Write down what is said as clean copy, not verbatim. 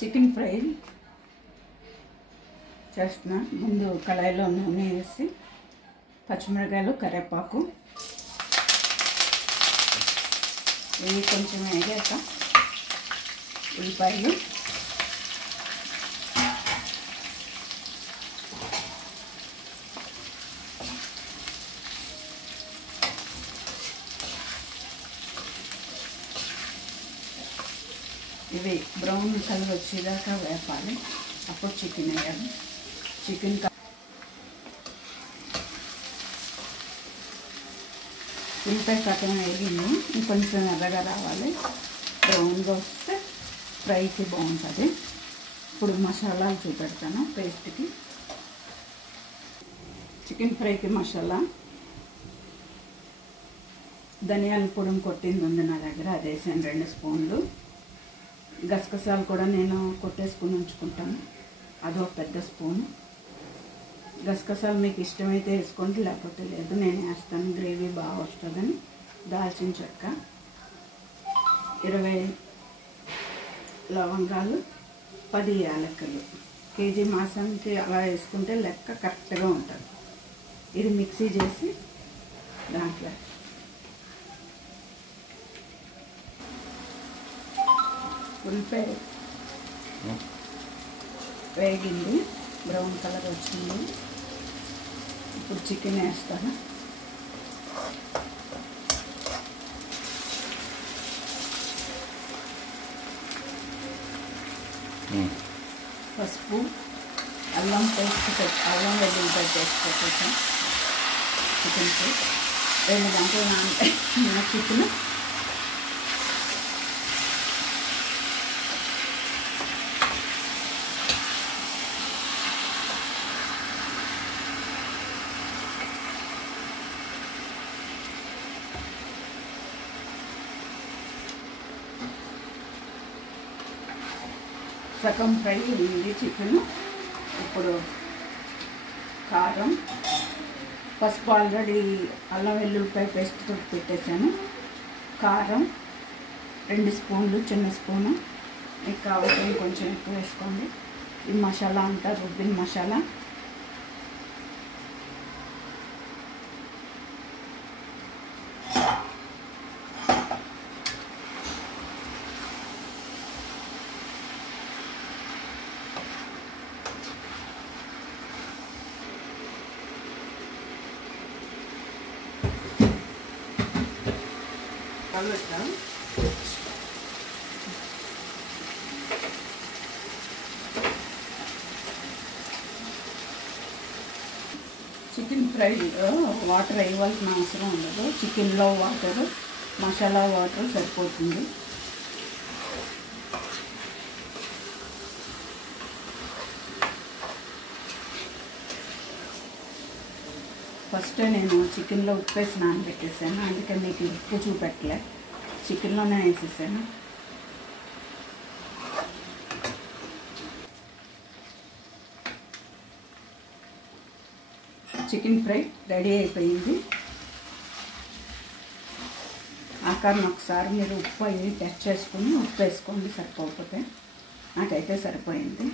Chicken fry చేస్తున్నా. ముందు కళాయిలో నూనె వేసి పచ్చిమిరపకాయలు కరివేపాకు ఇవి కొంచెం వేగాక ఉల్లిపాయలు ఇవి బ్రౌన్ కలర్ వచ్చేదాకా వేపాలి. అప్పుడు చికెన్ వేయాలి. చికెన్ ఉల్లిపాయ సగం వేగింది, ఇంకొంచెం ఎర్రగా రావాలి. బ్రౌన్గా వస్తే ఫ్రైకి బాగుంటుంది. ఇప్పుడు మసాలాలు చూపెడతాను. పేస్ట్కి చికెన్ ఫ్రైకి మసాలా ధనియాల పొడి కొట్టింది ఉంది నా దగ్గర, అది వేసాను 2 స్పూన్లు. గసగసాలు కూడా నేను కొట్టేసుకుని ఉంచుకుంటాను, అదో పెద్ద స్పూను. గసగసాలు మీకు ఇష్టమైతే వేసుకోండి, లేకపోతే లేదు. నేను వేస్తాను, గ్రేవీ బాగా వస్తుందని. దాల్చిన చెక్క 20 లవంగాలు 10 యాలకులు. కేజీ మాంసానికి అలా వేసుకుంటే లెక్క కరెక్ట్గా ఉంటుంది. ఇది మిక్సీ చేసి దాంట్లో ఉల్లిపాయ వేగింది, బ్రౌన్ కలర్ వచ్చింది. ఇప్పుడు చికెన్ వేస్తాను. పసుపు, అల్లం పేస్ట్, అల్లం వెల్లుల్లిపాయ పేస్ట్ పెట్టేసాం చికెన్కి. 2 గంటలు నాన చికెన్ సగం ఫ్రై ఉంది చికెన్. ఇప్పుడు కారం, పసుపు ఆల్రెడీ అల్లం వెల్లుల్లిపాయ పేస్ట్ పెట్టేశాను. కారం 2 స్పూన్లు, చిన్న స్పూను. మీకు కావాల్సిన కొంచెం ఎక్కువ వేసుకోండి. ఈ మసాలా అంతా రుబ్బిన మసాలా కలవెట్టాం. చికెన్ ఫ్రైలో వాటర్ వేయవలసిన అవసరం ఉండదు. చికెన్లో వాటర్, మసాలా వాటర్ సరిపోతుంది. ఫస్ట్ నేను చికెన్లో ఉప్పు వేసి నానబెట్టేసాను, అందుకని మీకు ఉప్పు చూపెట్టలే, చికెన్లోనే వేసేసాను. చికెన్ ఫ్రై రెడీ అయిపోయింది. ఆకారం ఒకసారి మీరు ఉప్పు అవి టెస్ట్ చేసుకుని ఉప్పు వేసుకోండి, సరిపోకపోతే. నాకైతే సరిపోయింది.